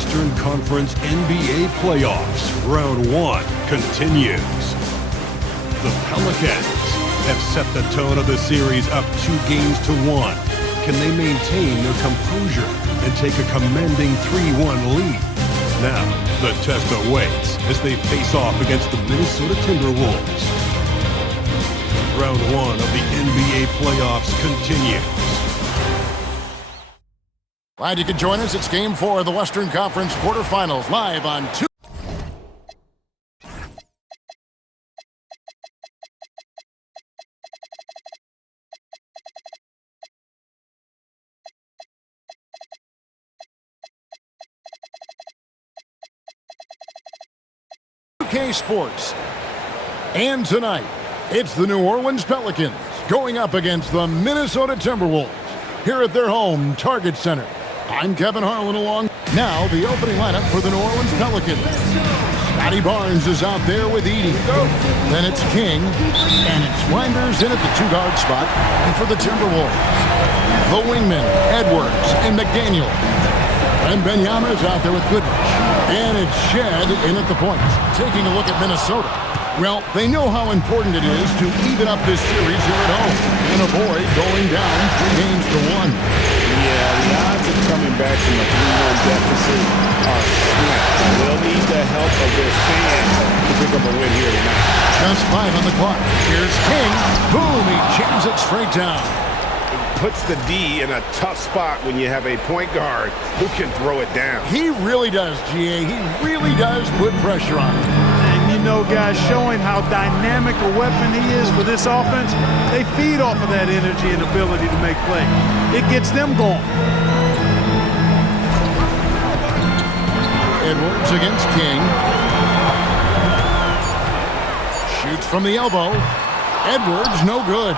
Western Conference NBA playoffs. Round 1 continues. The Pelicans have set the tone of the series up 2-1. Can they maintain their composure and take a commanding 3-1 lead? Now, the test awaits as they face off against the Minnesota Timberwolves. Round 1 of the NBA playoffs continues. Glad you could join us. It's Game 4 of the Western Conference quarterfinals, live on 2K Sports. And tonight, it's the New Orleans Pelicans going up against the Minnesota Timberwolves here at their home Target Center. I'm Kevin Harlan along. Now, the opening lineup for the New Orleans Pelicans. Scotty Barnes is out there with Edey. Then it's King, and it's Winders in at the 2-guard spot. And for the Timberwolves, the wingmen, Edwards and McDaniel. And Benyama's out there with Goodrich. And it's Shed in at the points. Taking a look at Minnesota. Well, they know how important it is to even up this series here at home and avoid going down 3-1. Yeah, the odds of coming back from a 3-1 deficit are slim. They'll need the help of their fans to pick up a win here tonight. Just 5 on the clock. Here's King. Boom, he jams it straight down. Puts the D in a tough spot when you have a point guard who can throw it down. He really does, GA. He really does put pressure on him. And you know, guys, showing how dynamic a weapon he is for this offense, they feed off of that energy and ability to make plays. It gets them going. Edwards against King. Shoots from the elbow. Edwards, no good.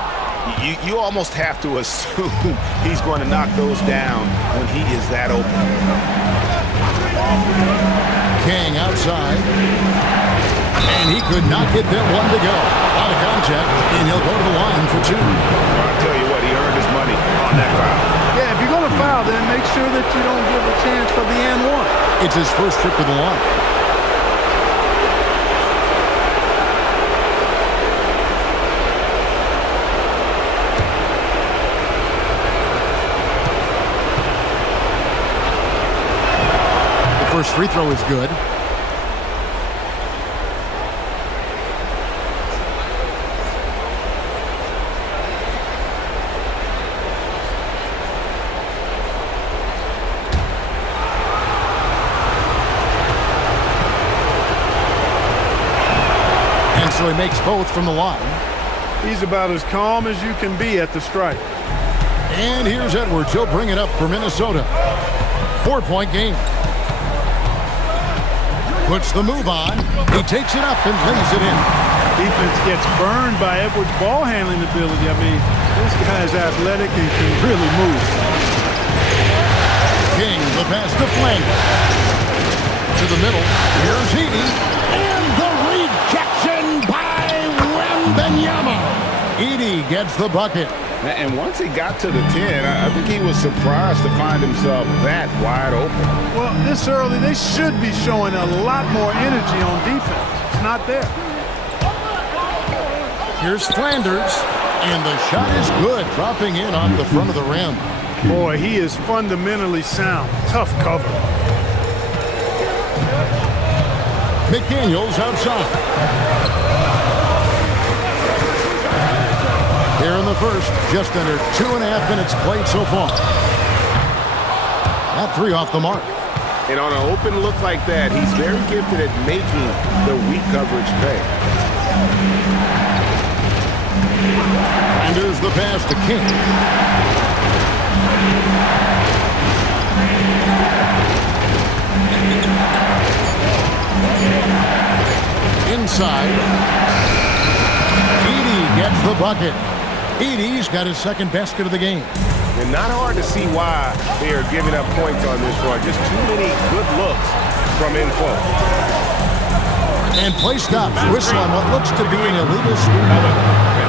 You almost have to assume he's going to knock those down when he is that open. King outside. And he could not get that one to go. Out of contact, and he'll go to the line for 2. I'll tell you what, he earned his money on that foul. Yeah, if you're going to foul, then make sure that you don't give a chance for the and 1. It's his first trip to the line. First free throw is good. And so he makes both from the line. He's about as calm as you can be at the strike. And here's Edwards. He'll bring it up for Minnesota. 4-point game. Puts the move on. He takes it up and lays it in. Defense gets burned by Edwards' ball handling ability. I mean, this guy's athletic and can really move. King, the pass to Flanders. To the middle. Here's Edey. And the rejection by Wembanyama. Edey gets the bucket. And once he got to the 10, I think he was surprised to find himself that wide open. Well, this early, they should be showing a lot more energy on defense. It's not there. Here's Flanders, and the shot is good, dropping in off the front of the rim. Boy, he is fundamentally sound. Tough cover. McDaniel's outside. Here in the first, just under 2.5 minutes played so far. That 3 off the mark. And on an open look like that, he's very gifted at making the weak coverage pay. And there's the pass to King. Inside. Edey gets the bucket. Edey's got his second basket of the game. And not hard to see why they are giving up points on this run. Just too many good looks from in close. And play stops. Whistle on what looks to be an illegal screen.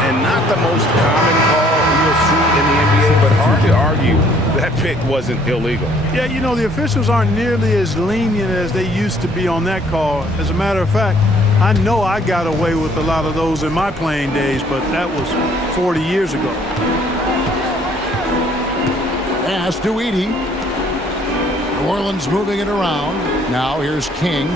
And not the most common call you'll see in the NBA. but hard to argue that pick wasn't illegal. Yeah, you know, the officials aren't nearly as lenient as they used to be on that call. As a matter of fact, I know I got away with a lot of those in my playing days, but that was 40 years ago. Pass to Edie. New Orleans moving it around. Now here's King.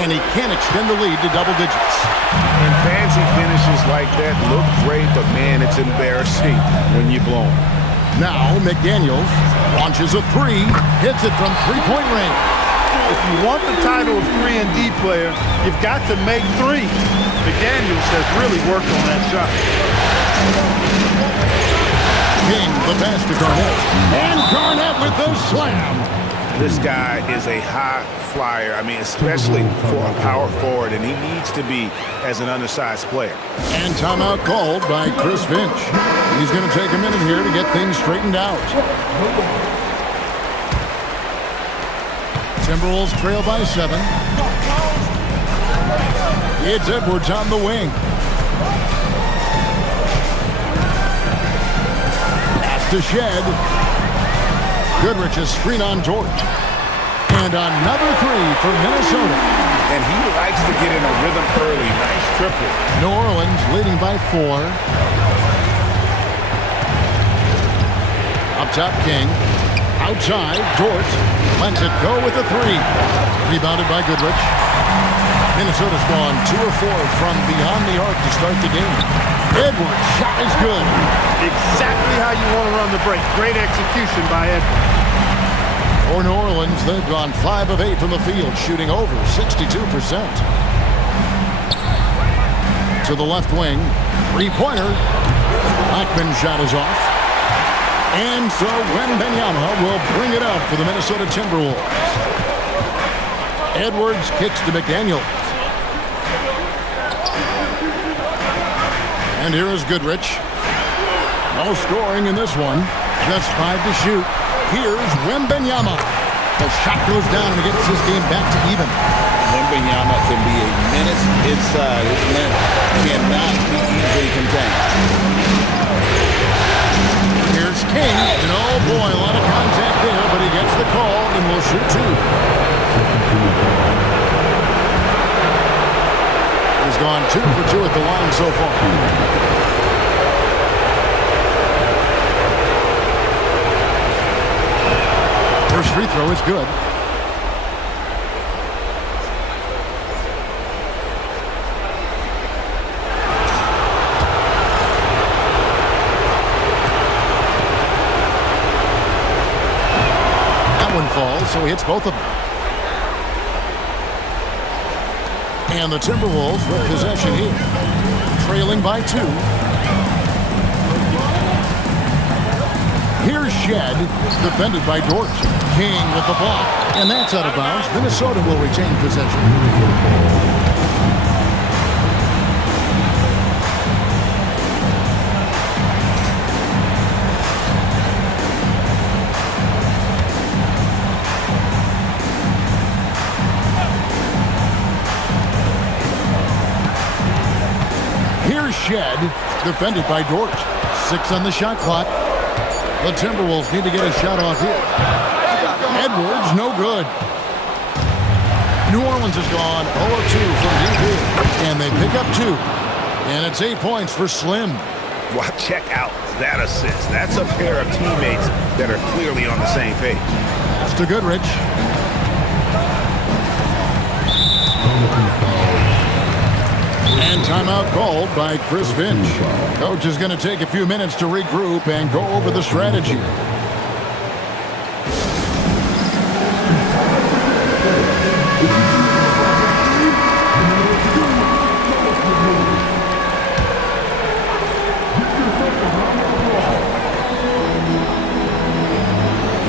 And he can't extend the lead to double digits. And fancy finishes like that look great, but man, it's embarrassing when you blow them. Now McDaniels launches a three, hits it from three-point range. If you want the title of 3-and-D player, you've got to make threes. McDaniels has really worked on that shot. King, the pass to Garnett. And Garnett with the slam. This guy is a high flyer. I mean, especially for a power forward, and he needs to be as an undersized player. And timeout called by Chris Finch. He's going to take a minute here to get things straightened out. Timberwolves trail by 7. It's Edwards on the wing. Pass to Shed. Goodrich's screen on George. And another three for Minnesota. And he likes to get in a rhythm early. Nice triple. New Orleans leading by 4. Up top, King. Outside, George lets it go with a three. Rebounded by Goodrich. Minnesota's gone 2 of 4 from beyond the arc to start the game. Edwards' shot is good. Exactly how you want to run the break. Great execution by Edwards. For New Orleans, they've gone 5 of 8 from the field, shooting over 62%. To the left wing, three-pointer. Blackman's shot is off. And so Wembanyama will bring it up for the Minnesota Timberwolves. Edwards kicks to McDaniels. And here is Goodrich. No scoring in this one. Just 5 to shoot. Here's Wembanyama. The shot goes down and gets his game back to even. Wembanyama can be a menace inside. His length cannot be easily contained. Here's King. And oh boy, a lot of contact there, but he gets the call and will shoot 2. He's gone 2 for 2 at the line so far. First free throw is good. That one falls, so he hits both of them. And the Timberwolves with possession here. Trailing by 2. Here's Shed, defended by Dort. King with the block, and that's out of bounds. Minnesota will retain possession. Here's Shed, defended by Dort. 6 on the shot clock. The Timberwolves need to get a shot off here. Edwards, no good. New Orleans has gone 0 of 2 from deep, and they pick up 2. And it's 8 points for Slim. Well, check out that assist. That's a pair of teammates that are clearly on the same page. That's to Goodrich. And timeout called by Chris Finch. Coach is going to take a few minutes to regroup and go over the strategy.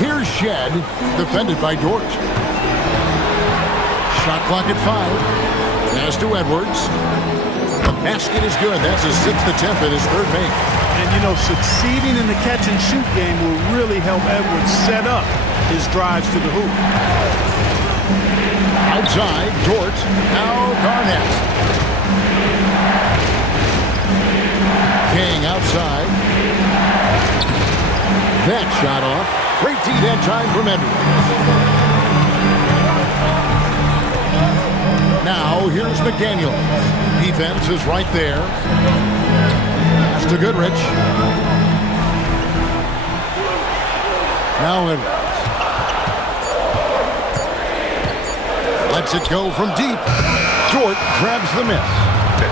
Here's Shed, defended by Dort. Shot clock at 5. Pass to Edwards. The basket is good. That's his 6th attempt at his 3rd make. And, you know, succeeding in the catch-and-shoot game will really help Edwards set up his drives to the hoop. Outside, Dort. Now Garnett. King outside. That shot off. Great D that time from Edwards. Now here's McDaniel. Defense is right there. Pass to Goodrich. Now Edwards. Lets it go from deep. Dort grabs the miss.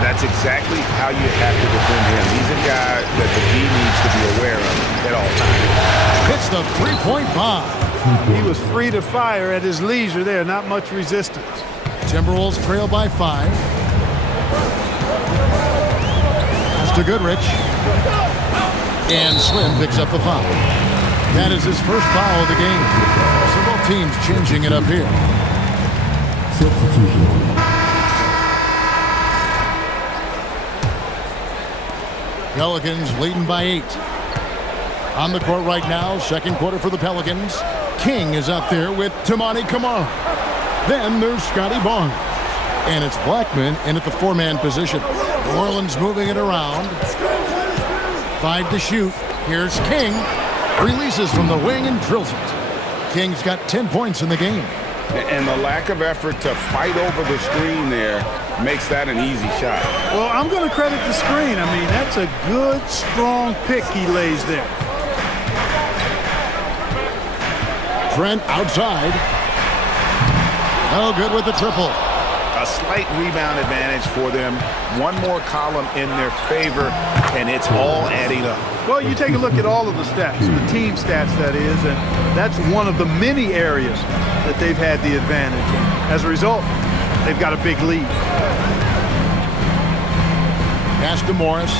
That's exactly how you have to defend him. He's a guy that the D needs to be aware of at all times. Hits the three-point bomb. He was free to fire at his leisure there, not much resistance. Timberwolves trail by 5. Pass to Goodrich. And Slim picks up the foul. That is his first foul of the game. So both teams changing it up here. Substitution. Pelicans leading by 8. On the court right now, second quarter for the Pelicans. King is out there with Tamani Kamara. Then there's Scotty Barnes. And it's Blackman in at the 4-man position. New Orleans moving it around. 5 to shoot. Here's King. Releases from the wing and drills it. King's got 10 points in the game. And the lack of effort to fight over the screen there makes that an easy shot. Well, I'm going to credit the screen. I mean, that's a good, strong pick he lays there. Trent outside. No good with the triple. A slight rebound advantage for them. One more column in their favor, and it's all adding up. Well, you take a look at all of the stats, the team stats, that is, and that's one of the many areas that they've had the advantage. As a result, they've got a big lead. Pass to Morris.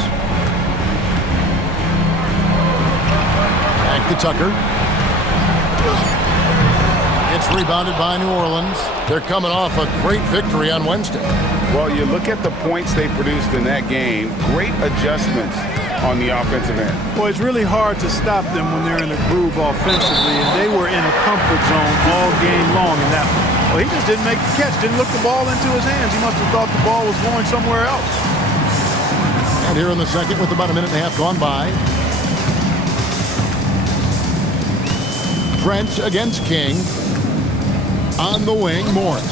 Back to Tucker. It's rebounded by New Orleans. They're coming off a great victory on Wednesday. Well, you look at the points they produced in that game. Great adjustments on the offensive end. Boy, it's really hard to stop them when they're in a groove offensively, and they were in a comfort zone all game long in that one. Well, he just didn't make the catch, didn't look the ball into his hands. He must have thought the ball was going somewhere else. And here in the second with about a minute and a half gone by. Trent against King. On the wing, Morris.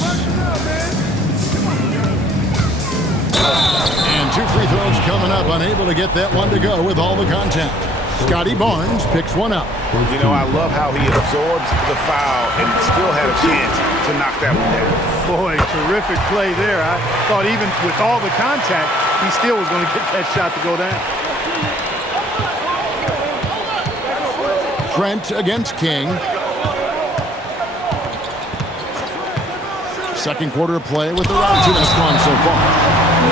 And 2 free throws coming up. Unable to get that one to go with all the contact. Scotty Barnes picks one up. You know, I love how he absorbs the foul and still had a chance to knock that one down. Boy, terrific play there. I thought even with all the contact, he still was going to get that shot to go down. Trent against King. Second quarter of play with around 2 minutes gone so far.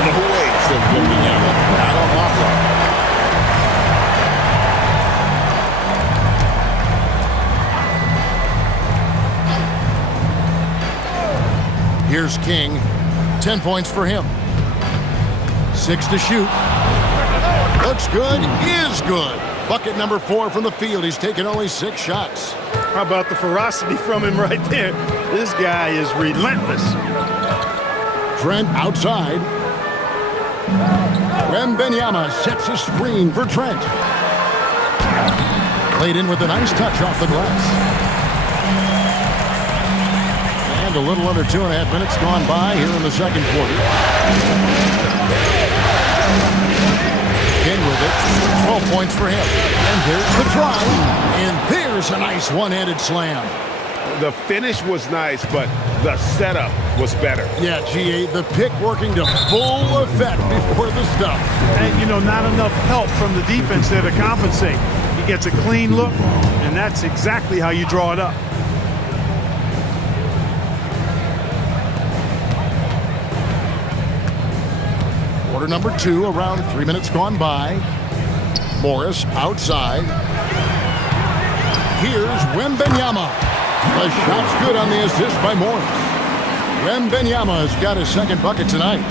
No way, said Wembanyama. Not on lock. Here's King. 10 points for him. 6 to shoot. Looks good. Is good. Bucket number 4 from the field. He's taken only 6 shots. How about the ferocity from him right there? This guy is relentless. Trent outside. Wembanyama sets a screen for Trent. Played in with a nice touch off the glass. And a little under 2.5 minutes gone by here in the second quarter. King with it. 12 points for him. And there's the drive. And there's a nice one-handed slam. The finish was nice, but the setup was better. Yeah, GA, the pick working to full effect before the stuff. And, you know, not enough help from the defense there to compensate. He gets a clean look, and that's exactly how you draw it up. Quarter number 2, around 3 minutes gone by. Morris outside. Here's Wembanyama. The shot's good on the assist by Morris. Wembanyama has got his second bucket tonight.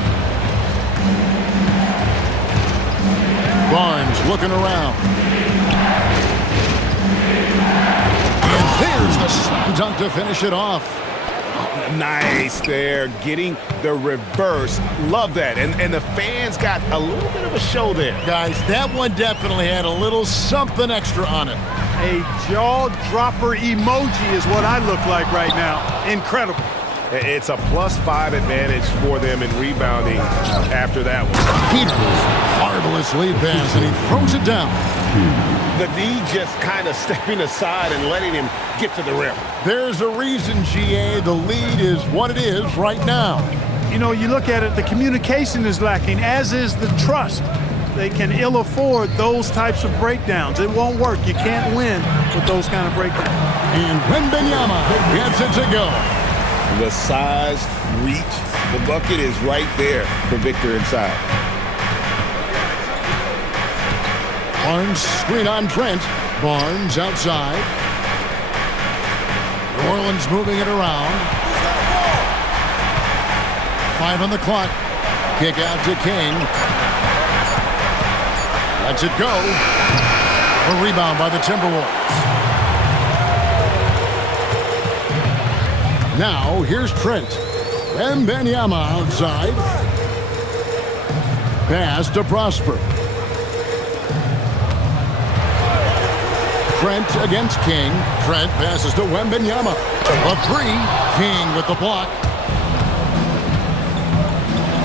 Barnes looking around. And there's the slam dunk to finish it off. Nice there, getting the reverse. Love that. And the fans got a little bit of a show there. Guys, that one definitely had a little something extra on it. A jaw-dropper emoji is what I look like right now. Incredible. It's a +5 advantage for them in rebounding after that one. Peters, marvelous lead pass, and he throws it down. The D just kind of stepping aside and letting him get to the rim. There's a reason, GA, the lead is what it is right now. You know, you look at it, the communication is lacking, as is the trust. They can ill afford those types of breakdowns. It won't work. You can't win with those kind of breakdowns. And Wembanyama gets it to go. The size, reach, the bucket is right there for Victor inside. Barnes screen on Trent. Barnes outside. New Orleans moving it around. 5 on the clock. Kick out to King. Lets it go. A rebound by the Timberwolves. Now, here's Trent. Wembanyama outside. Pass to Prosper. Trent against King. Trent passes to Wembanyama. A three. King with the block.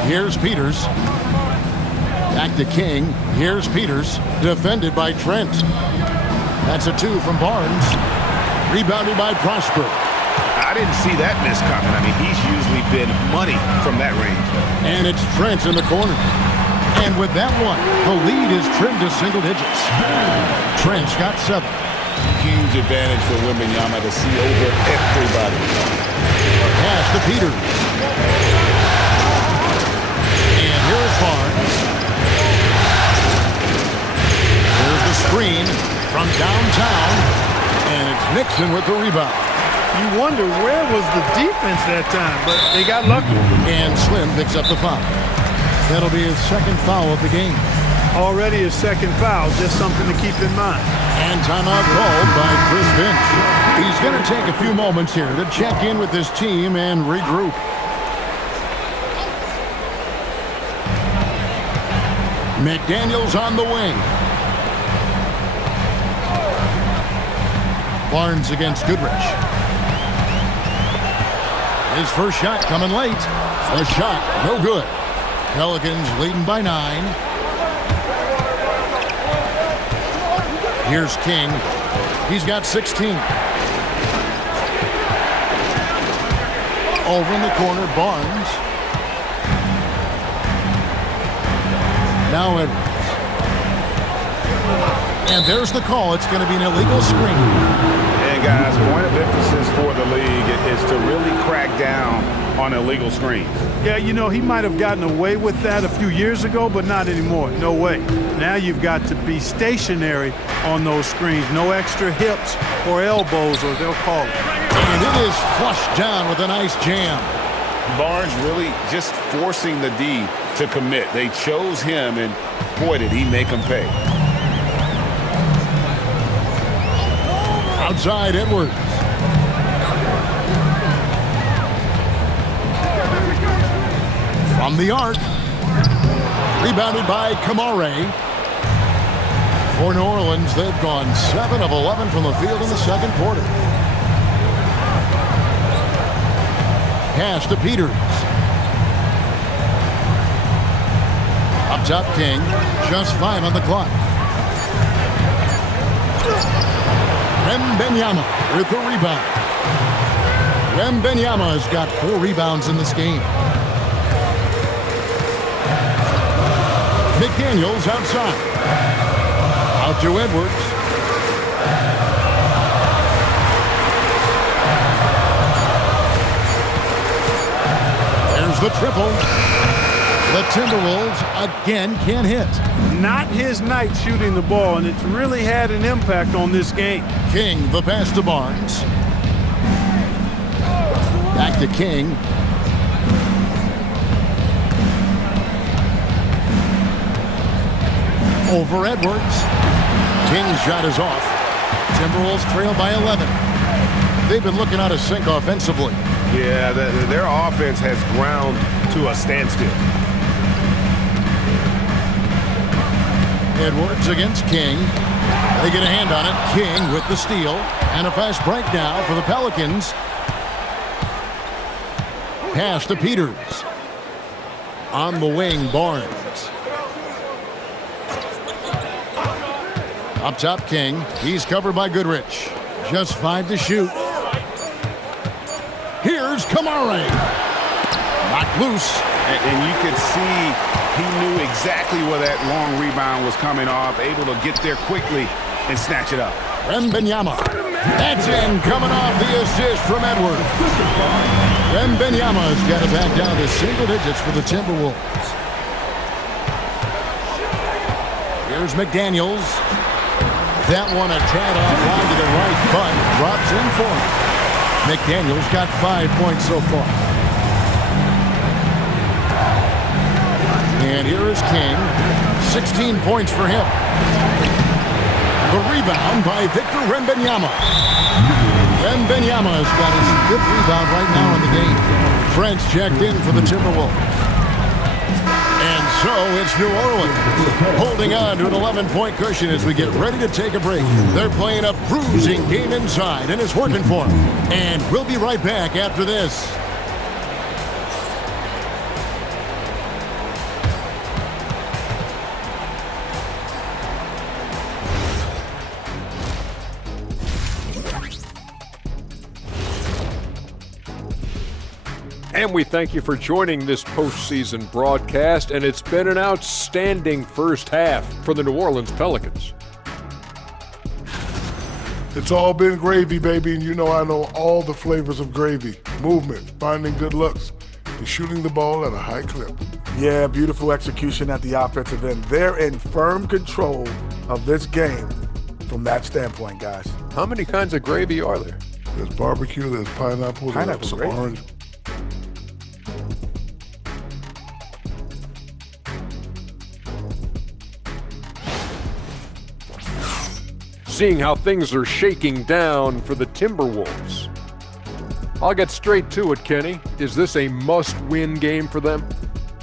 Here's Peters. Back to King. Here's Peters. Defended by Trent. That's a 2 from Barnes. Rebounded by Prosper. I didn't see that miss coming. I mean, he's usually been money from that range. And it's Trent in the corner. And with that one, the lead is trimmed to single digits. Trent's got 7. Huge advantage for Wembanyama to see over everybody. Pass to Peters. And here's Barnes. Here's the screen from downtown. And it's Nixon with the rebound. You wonder where was the defense that time, but they got lucky. And Slim picks up the foul. That'll be his second foul of the game. Already his second foul, just something to keep in mind. And timeout called by Chris Finch. He's going to take a few moments here to check in with his team and regroup. McDaniels on the wing. Barnes against Goodrich. His first shot coming late. The shot, no good. Pelicans leading by 9. Here's King. He's got 16. Over in the corner, Barnes. Now Edwards. And there's the call. It's going to be an illegal screen. And guys, point of emphasis for the league is to really crack down on illegal screens. Yeah, you know, he might have gotten away with that a few years ago, but not anymore. No way. Now you've got to be stationary on those screens. No extra hips or elbows, or they'll call it. And it is flushed down with a nice jam. Barnes really just forcing the D to commit. They chose him, and boy, did he make them pay. Outside Edwards. From the arc. Rebounded by Kamare. For New Orleans, they've gone 7 of 11 from the field in the second quarter. Pass to Peters. Up top King. Just 5 on the clock. Wembanyama with the rebound. Wembanyama has got 4 rebounds in this game. McDaniels outside. Out to Edwards. There's the triple. The Timberwolves again can't hit. Not his night shooting the ball, and it's really had an impact on this game. King, the pass to Barnes. Back to King. Over Edwards. King's shot is off. Timberwolves trail by 11. They've been looking out of sync offensively. Yeah, their offense has ground to a standstill. Edwards against King. They get a hand on it. King with the steal. And a fast break now for the Pelicans. Pass to Peters. On the wing, Barnes. Up top, King. He's covered by Goodrich. Just 5 to shoot. Here's Kamari. Knocked loose. And you could see he knew exactly where that long rebound was coming off, able to get there quickly and snatch it up. Wembanyama. That's in, coming off the assist from Edwards. Wembanyama's got it back down to single digits for the Timberwolves. Here's McDaniels. That one a tad offline to the right, but drops in for him. McDaniels got 5 points so far. And here is King. 16 points for him. The rebound by Victor Wembanyama. Wembanyama's got his 5th rebound right now in the game. Trent's checked in for the Timberwolves. And so it's New Orleans holding on to an 11-point cushion as we get ready to take a break. They're playing a bruising game inside, and it's working for them. And we'll be right back after this. And we thank you for joining this postseason broadcast, and it's been an outstanding first half for the New Orleans Pelicans. It's all been gravy, baby, and you know I know all the flavors of gravy. Movement, finding good looks, and shooting the ball at a high clip. Yeah, beautiful execution at the offensive end. They're in firm control of this game from that standpoint, guys. How many kinds of gravy are there? There's barbecue, there's pineapple, there's some gravy. orange. Seeing how things are shaking down for the Timberwolves. I'll get straight to it, Kenny. Is this a must-win game for them?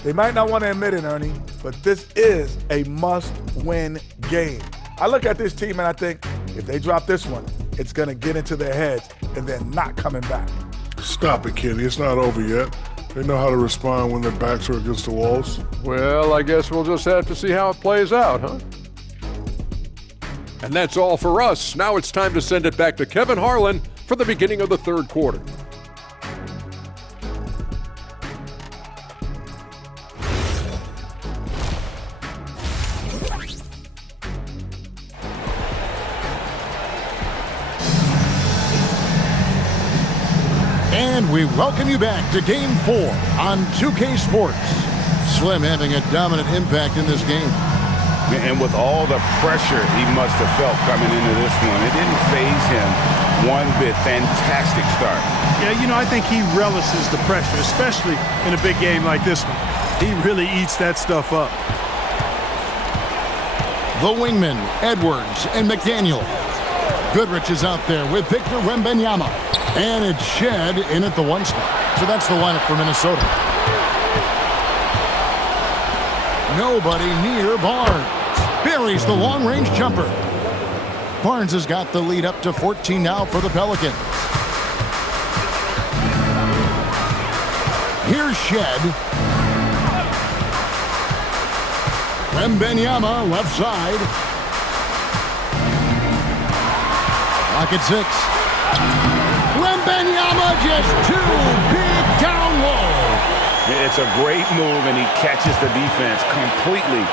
They might not want to admit it, Ernie, but this is a must-win game. I look at this team and I think if they drop this one, it's going to get into their heads and then not coming back. Stop it, Kenny. It's not over yet. They know how to respond when their backs are against the walls. Well, I guess we'll just have to see how it plays out, huh? And that's all for us. Now it's time to send it back to Kevin Harlan for the beginning of the third quarter. And we welcome you back to Game 4 on 2K Sports. Slim having a dominant impact in this game. And with all the pressure he must have felt coming into this one, it didn't faze him one bit. Fantastic start. Yeah, you know, I think he relishes the pressure, especially in a big game like this one. He really eats that stuff up. The wingmen, Edwards and McDaniel. Goodrich is out there with Victor Wembanyama. And it's Shed in at the 1 spot. So that's the lineup for Minnesota. Nobody near Barnes. Buries the long-range jumper. Barnes has got the lead up to 14 now for the Pelicans. Here's Shed. Wembanyama left side. Lock at 6. Wembanyama just too big down low. It's a great move, and he catches the defense completely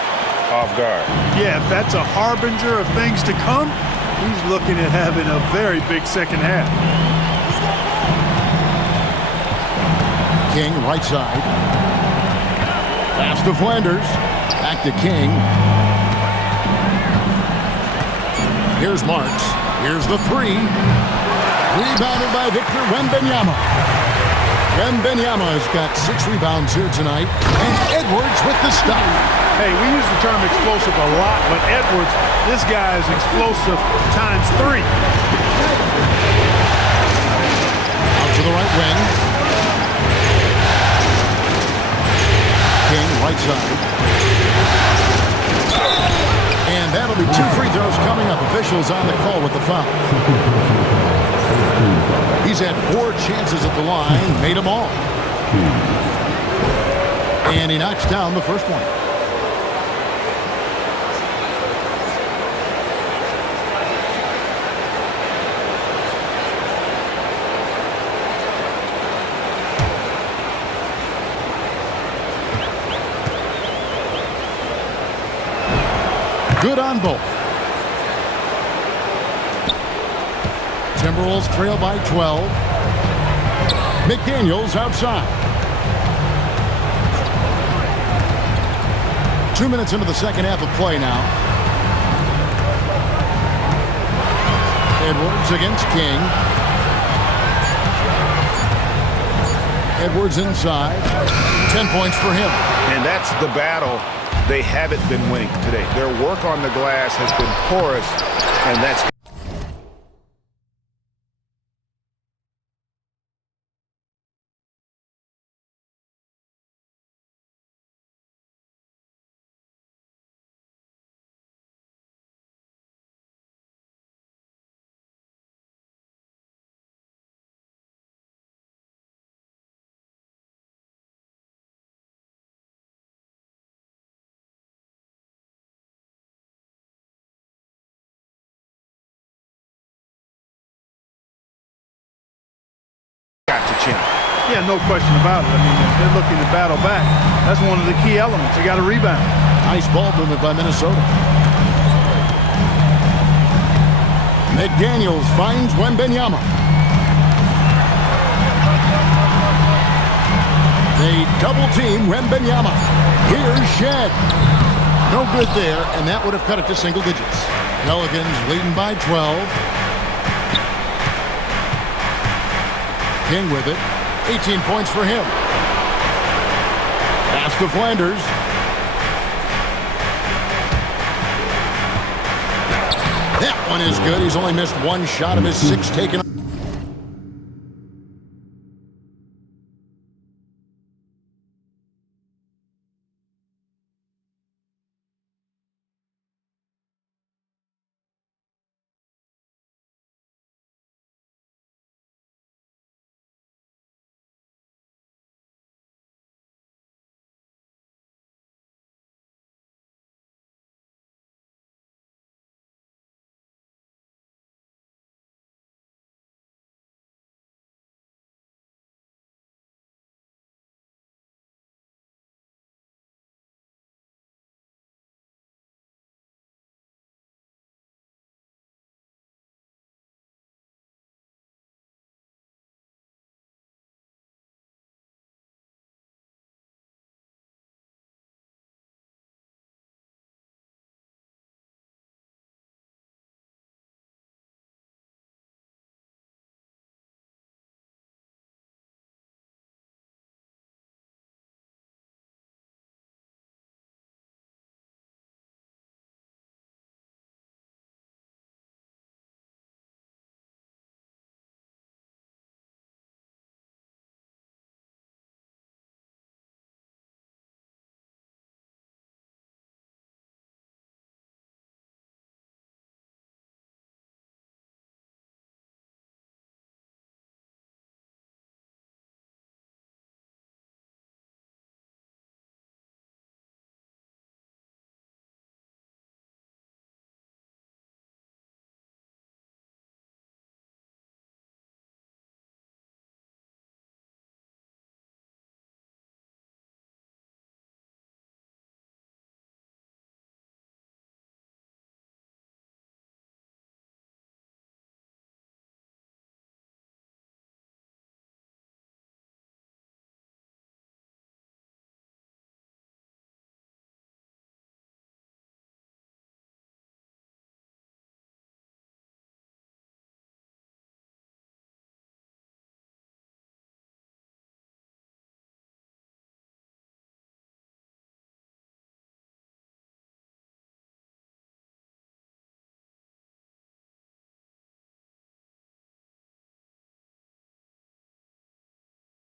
off guard. Yeah, if that's a harbinger of things to come, he's looking at having a very big second half. King, right side. Pass to Flanders. Back to King. Here's Marks. Here's the 3. Rebounded by Victor Wembanyama. Wembanyama's got 6 rebounds here tonight. And Edwards with the stop. Hey, we use the term explosive a lot, but Edwards, this guy is explosive times 3. officials on the call with the foul. He's had 4 chances at the line, made them all. And he knocks down the first one. Good on both. Timberwolves trail by 12. McDaniels outside. 2 minutes into the second half of play now. Edwards against King. Edwards inside. 10 points for him. And that's the battle they haven't been winning today. Their work on the glass has been porous, and that's got to change. Yeah, no question about it. I mean, if they're looking to battle back, that's one of the key elements. You got to rebound. Nice ball movement by Minnesota. McDaniels finds Wembanyama. They double team Wembanyama. Here's Shed. No good there, and that would have cut it to single digits. Pelicans leading by 12. King with it. 18 points for him. Pass to Flanders. That one is good. He's only missed 1 shot of his 6 taken.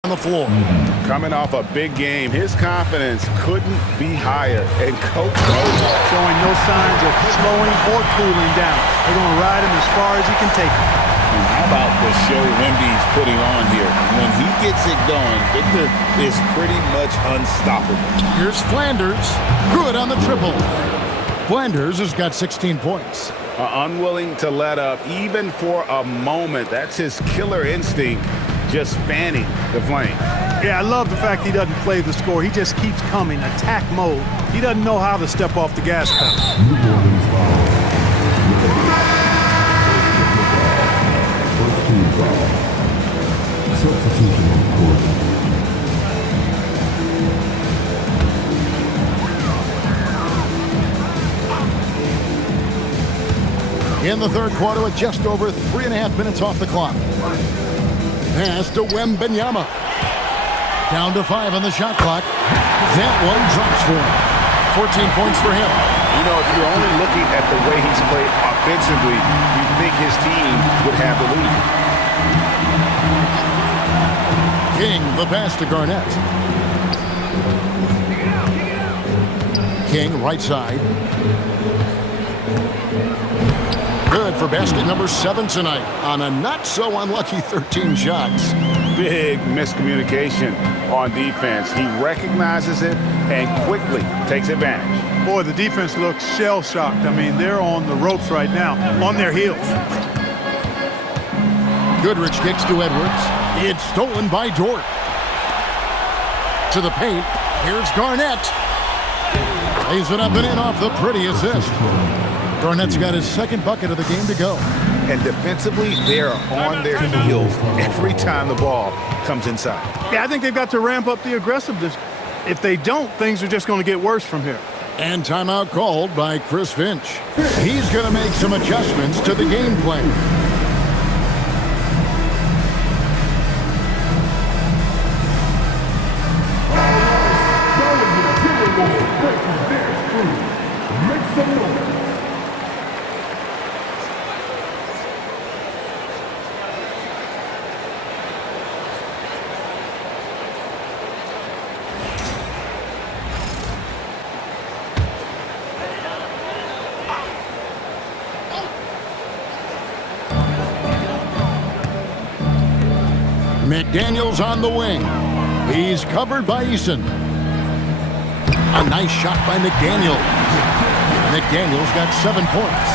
on the floor. Coming off a big game, his confidence couldn't be higher. And Coach knows it. Showing no signs of slowing or cooling down. They're going to ride him as far as he can take him. And how about the show Wemby's putting on here? When he gets it going, Victor is pretty much unstoppable. Here's Flanders. Good on the triple. Flanders has got 16 points. Unwilling to let up even for a moment. That's his killer instinct, just fanning the flame. Yeah, I love the fact he doesn't play the score. He just keeps coming, attack mode. He doesn't know how to step off the gas pedal. Substitution on the court. In the third quarter with just over 3.5 minutes off the clock. Pass to Wembanyama. Down to 5 on the shot clock. That one drops for him. 14 points for him. You know, if you're only looking at the way he's played offensively, you think his team would have the lead. King, the pass to Garnett. King, right side. Good for basket number 7 tonight on a not-so-unlucky 13 shots. Big miscommunication on defense. He recognizes it and quickly takes advantage. Boy, the defense looks shell-shocked. I mean, they're on the ropes right now, on their heels. Goodrich kicks to Edwards. It's stolen by Dort. To the paint. Here's Garnett. Lays it up and in off the pretty assist. Garnett's got his second bucket of the game to go. And defensively, they're on their heels every time the ball comes inside. Yeah, I think they've got to ramp up the aggressiveness. If they don't, things are just going to get worse from here. And timeout called by Chris Finch. He's going to make some adjustments to the game plan. McDaniels on the wing. He's covered by Eason. A nice shot by McDaniels. McDaniels got 7 points.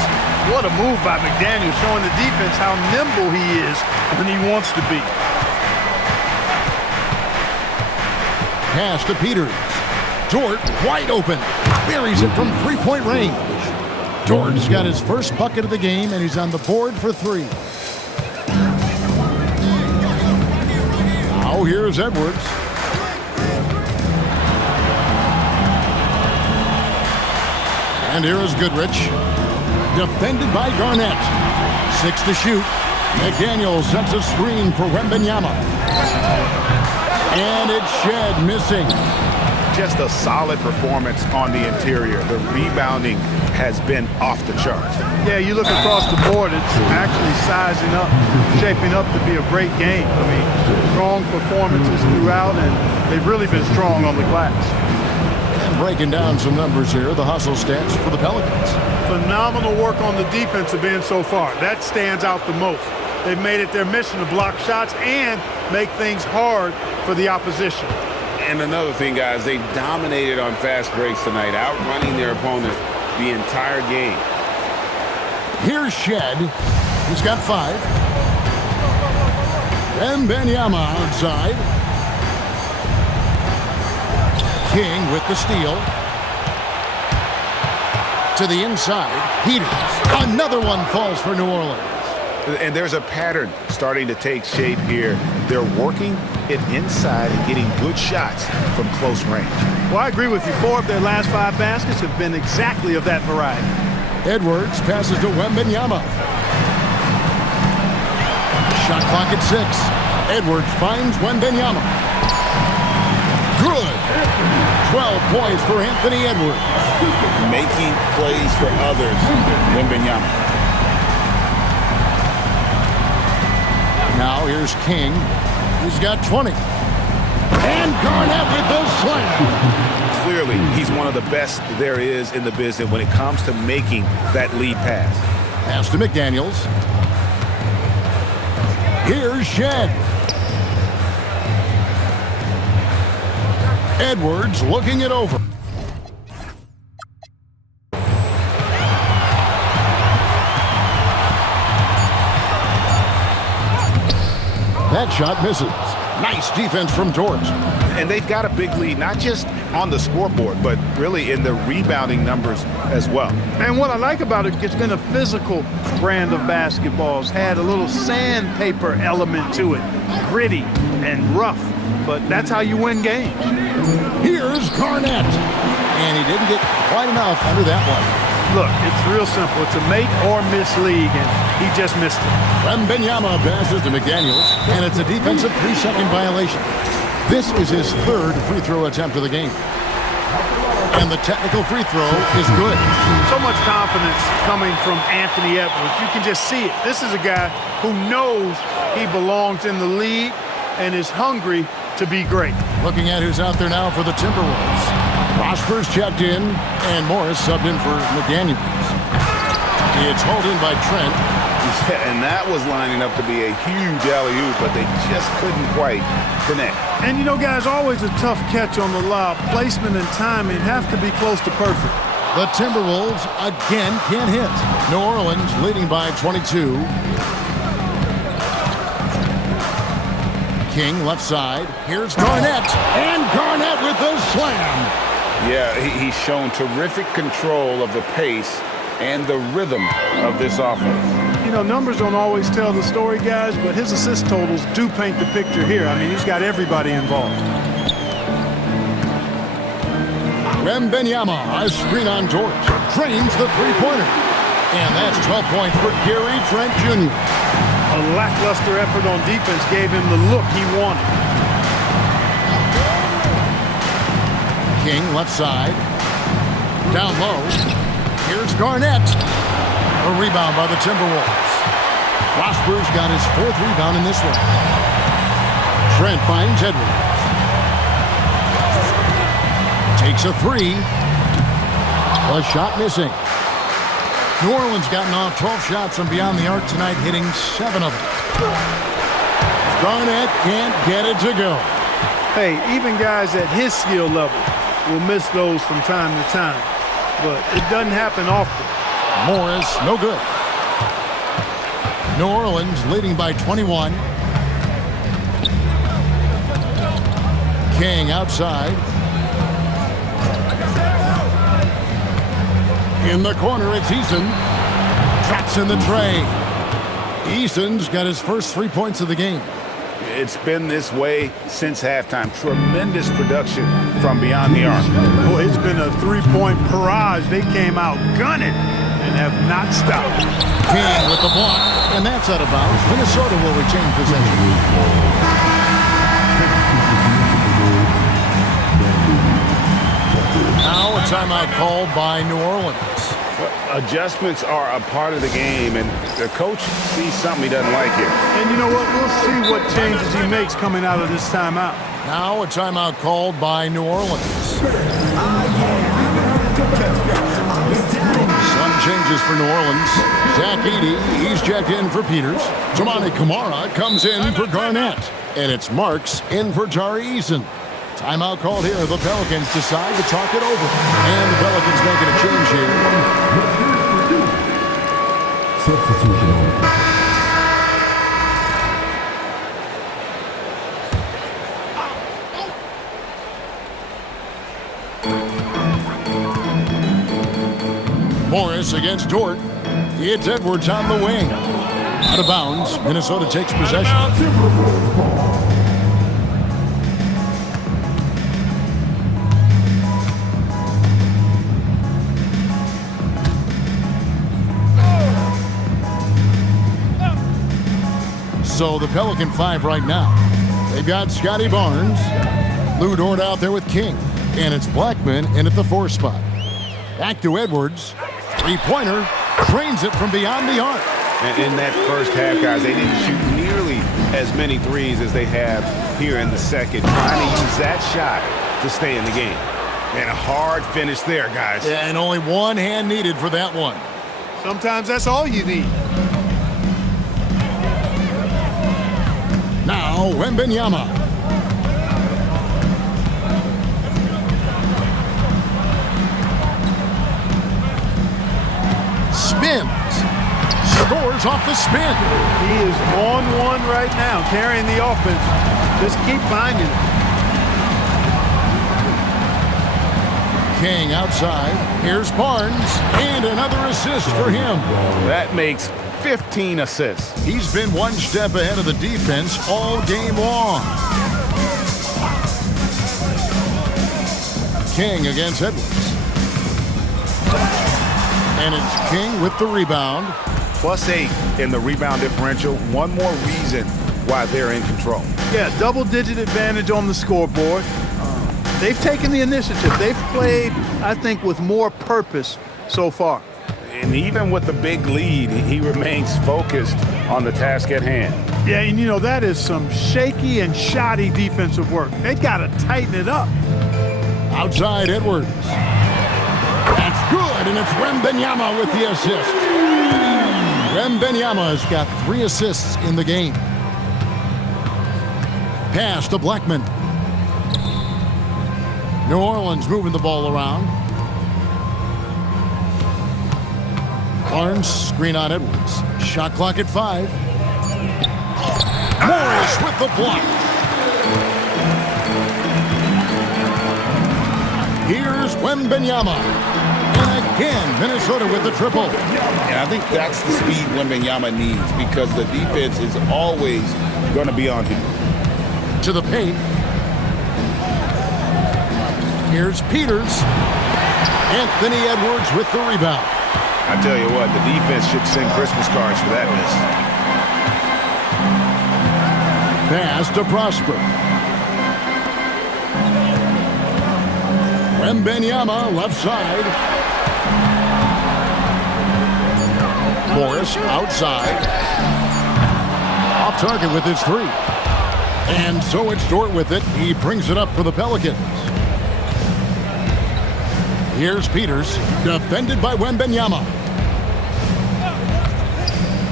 What a move by McDaniels, showing the defense how nimble he is when he wants to be. Pass to Peters. Dort wide open. Buries it from three-point range. Dort's got his first bucket of the game, and he's on the board for 3. Now here's Edwards. And here is Goodrich. Defended by Garnett. 6 to shoot. McDaniels sets a screen for Wembanyama. And it's Shed missing. Just a solid performance on the interior. The rebounding has been off the charts. Yeah, you look across the board, it's actually sizing up, shaping up to be a great game. I mean, strong performances throughout, and they've really been strong on the glass. And breaking down some numbers here, the hustle stats for the Pelicans. Phenomenal work on the defensive end so far. That stands out the most. They've made it their mission to block shots and make things hard for the opposition. And another thing, guys, they've dominated on fast breaks tonight, outrunning their opponent the entire game. Here's Shed. He's got 5. Wembanyama outside. King with the steal. To the inside. Peters. Another one falls for New Orleans. And there's a pattern starting to take shape here. They're working it inside and getting good shots from close range. Well, I agree with you. 4 of their last 5 baskets have been exactly of that variety. Edwards passes to Wembanyama. Shot clock at 6. Edwards finds Wembanyama. Good. 12 points for Anthony Edwards. Making plays for others. Wembanyama. Now here's King. He's got 20. And Garnett with the slam. Clearly, he's one of the best there is in the business when it comes to making that lead pass. Pass to McDaniels. Here's Shed. Edwards looking it over. That shot misses. Nice defense from Dort. And they've got a big lead, not just on the scoreboard, but really in the rebounding numbers as well. And what I like about it, it's been a physical brand of basketball. It's had a little sandpaper element to it, gritty and rough, but that's how you win games. Here's Garnett. And he didn't get quite enough under that one. Look, it's real simple. It's a make or miss league, and he just missed it. Wembanyama passes to McDaniels, and it's a defensive 3-second violation. This is his third free throw attempt of the game. And the technical free throw is good. So much confidence coming from Anthony Edwards. You can just see it. This is a guy who knows he belongs in the league and is hungry to be great. Looking at who's out there now for the Timberwolves. Prosper's checked in, and Morris subbed in for McDaniels. It's hauled in by Trent. Yeah, and that was lining up to be a huge alley-oop, but they just couldn't quite connect. And you know, guys, always a tough catch on the lob. Placement and timing have to be close to perfect. The Timberwolves again can't hit. New Orleans leading by 22. King left side. Here's Garnett. And Garnett with the slam. Yeah, he's shown terrific control of the pace and the rhythm of this offense. You know, numbers don't always tell the story, guys, but his assist totals do paint the picture here. I mean, he's got everybody involved. Wembanyama, a screen on Dort. Drains the three-pointer. And that's 12 points for Gary Trent Jr. A lackluster effort on defense gave him the look he wanted. King left side. Down low. Here's Garnett. A rebound by the Timberwolves. Prosper's got his fourth rebound in this one. Trent finds Edwards. Takes a three. A shot missing. New Orleans gotten off 12 shots from beyond the arc tonight, hitting 7 of them. Garnett can't get it to go. Hey, even guys at his skill level will miss those from time to time, but it doesn't happen often. Morris, no good. New Orleans leading by 21. King outside. In the corner, it's Eason. Traps in the tray. Eason's got his first 3 points of the game. It's been this way since halftime. Tremendous production from beyond the arc. Boy, it's been a three-point barrage. They came out gunning and have not stopped. King with the block, and that's out of bounds. Minnesota will retain possession. Now a timeout called by New Orleans. Adjustments are a part of the game, and the coach sees something he doesn't like here. And you know what? We'll see what changes he makes coming out of this timeout. Now a timeout called by New Orleans. Some changes for New Orleans. Zach Edey, he's checked in for Peters. Toumani Camara comes in for Garnett. And it's Marks in for Tari Eason. Timeout called here. The Pelicans decide to talk it over. And the Pelicans making a change here. Substitution. Morris against Dort. It's Edwards on the wing. Out of bounds. Minnesota takes possession. So the Pelican 5 right now. They've got Scotty Barnes. Lou Dort out there with King. And it's Blackman in at the 4 spot. Back to Edwards. Three-pointer. Trains it from beyond the arc. And in that first half, guys, they didn't shoot nearly as many threes as they have here in the second, trying to use that shot to stay in the game. And a hard finish there, guys. Yeah, and only one hand needed for that one. Sometimes that's all you need. Now, Wembanyama. Spins. Scores off the spin. He is on one right now, carrying the offense. Just keep finding it. King outside. Here's Barnes. And another assist for him. That makes 15 assists. He's been one step ahead of the defense all game long. King against Edwards. And it's King with the rebound. +8 in the rebound differential. One more reason why they're in control. Yeah, double-digit advantage on the scoreboard. They've taken the initiative. They've played, I think, with more purpose so far. And even with the big lead, he remains focused on the task at hand. Yeah, and you know, that is some shaky and shoddy defensive work. They got to tighten it up. Outside Edwards. That's good, and it's Wembanyama with the assist. Wembanyama has got 3 assists in the game. Pass to Blackman. New Orleans moving the ball around. Barnes, screen on Edwards. Shot clock at 5. Morris with the block. Here's Wembanyama. And again, Minnesota with the triple. And I think that's the speed Wembanyama needs because the defense is always going to be on him. To the paint. Here's Peters. Anthony Edwards with the rebound. I tell you what, the defense should send Christmas cards for that miss. Pass to Prosper. Wembanyama left side. Morris outside. Off target with his 3. And so it's Dort with it. He brings it up for the Pelicans. Here's Peters, defended by Wembanyama.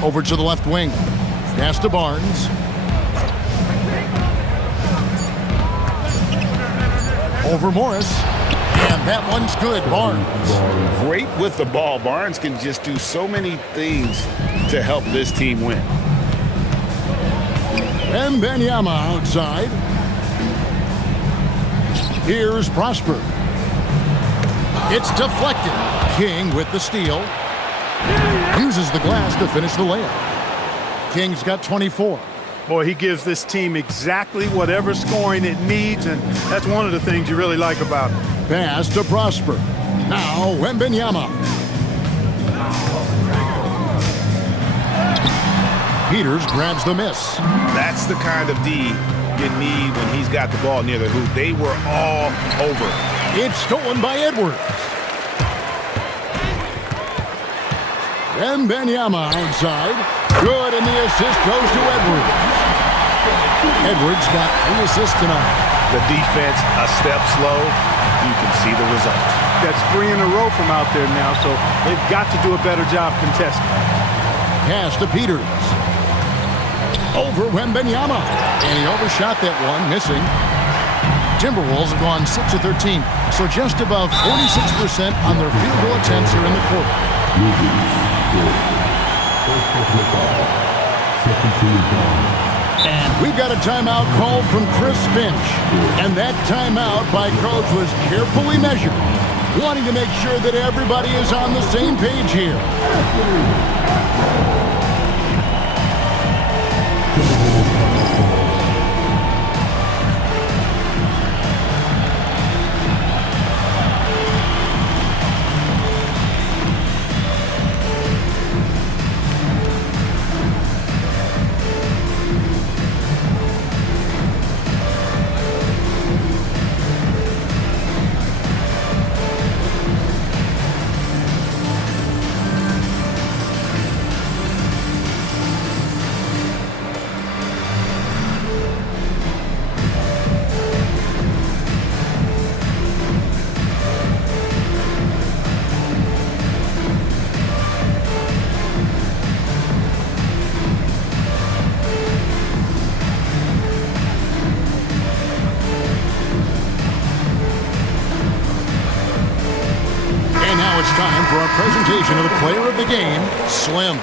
Over to the left wing. Pass to Barnes. Over Morris. And that one's good, Barnes. Great with the ball. Barnes can just do so many things to help this team win. Wembanyama outside. Here's Prosper. It's deflected. King with the steal. Uses the glass to finish the layup. King's got 24. Boy, he gives this team exactly whatever scoring it needs, and that's one of the things you really like about him. Pass to Prosper. Now Wembanyama. Peters grabs the miss. That's the kind of D you need when he's got the ball near the hoop. They were all over. It's stolen by Edwards. Wembanyama outside. Good, and the assist goes to Edwards. Edwards got 3 assists tonight. The defense a step slow. You can see the result. That's 3 in a row from out there now, so they've got to do a better job contesting. Pass to Peters. Over Wembanyama. And he overshot that one, missing. Timberwolves have gone 6 of 13, so just above 46% on their field goal attempts here in the quarter. And we've got a timeout called from Chris Finch. And that timeout by coach was carefully measured, wanting to make sure that everybody is on the same page here. our presentation of the player of the game, Slim.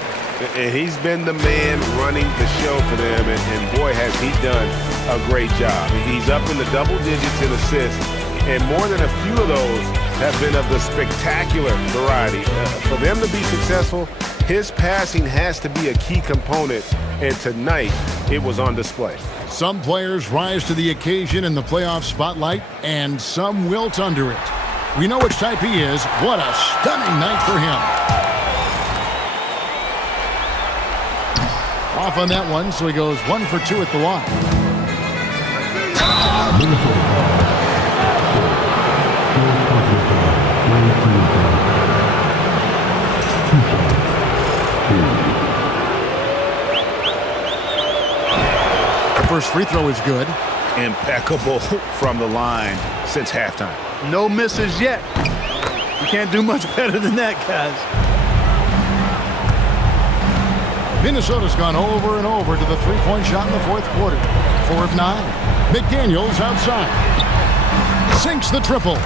And he's been the man running the show for them, and boy, has he done a great job. He's up in the double digits in assists, and more than a few of those have been of the spectacular variety. For them to be successful, his passing has to be a key component, and tonight it was on display. Some players rise to the occasion in the playoff spotlight, and some wilt under it. We know which type he is. What a stunning night for him. Off on that one, so he goes 1 for 2 at the line. The first free throw is good. Impeccable from the line since halftime. No misses yet. You can't do much better than that, guys. Minnesota's gone over and over to the three-point shot in the fourth quarter. 4 of 9. McDaniels outside. Sinks the triple.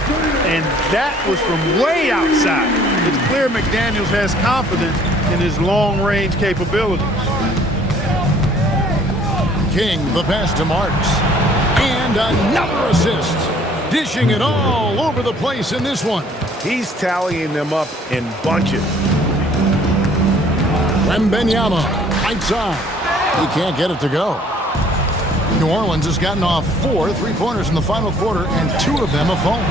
And that was from way outside. It's clear McDaniels has confidence in his long-range capabilities. King, the pass to Marks. And another assist. Dishing it all over the place in this one. He's tallying them up in bunches. Wembanyama, right side. He can't get it to go. New Orleans has gotten off 4 three-pointers in the final quarter, and 2 of them have fallen.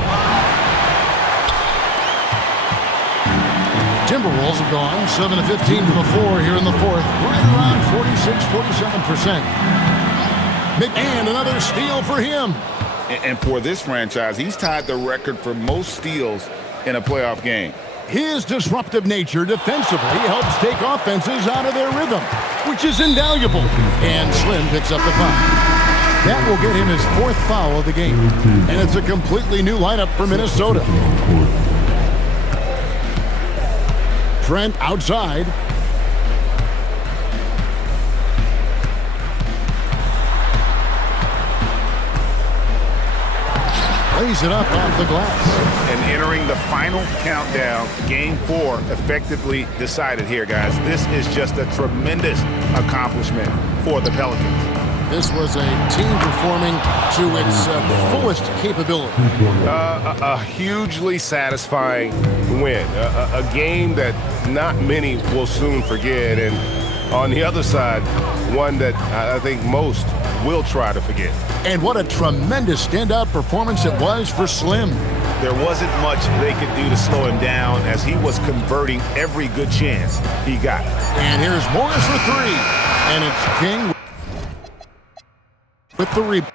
Timberwolves have gone 7 of 15 to the floor here in the fourth, right around 46-47%. And another steal for him. And for this franchise, he's tied the record for most steals in a playoff game. His disruptive nature defensively helps take offenses out of their rhythm, which is invaluable. And Slim picks up the foul. That will get him his 4th foul of the game. And it's a completely new lineup for Minnesota. Trent outside. Lays it up off the glass. And entering the final countdown, Game 4 effectively decided here, guys. This is just a tremendous accomplishment for the Pelicans. This was a team performing to its fullest capability. A hugely satisfying win. A game that not many will soon forget. And on the other side, one that I think most will try to forget. And what a tremendous standout performance it was for Slim. There wasn't much they could do to slow him down as he was converting every good chance he got. And here's Morris for 3. And it's King with the rebound.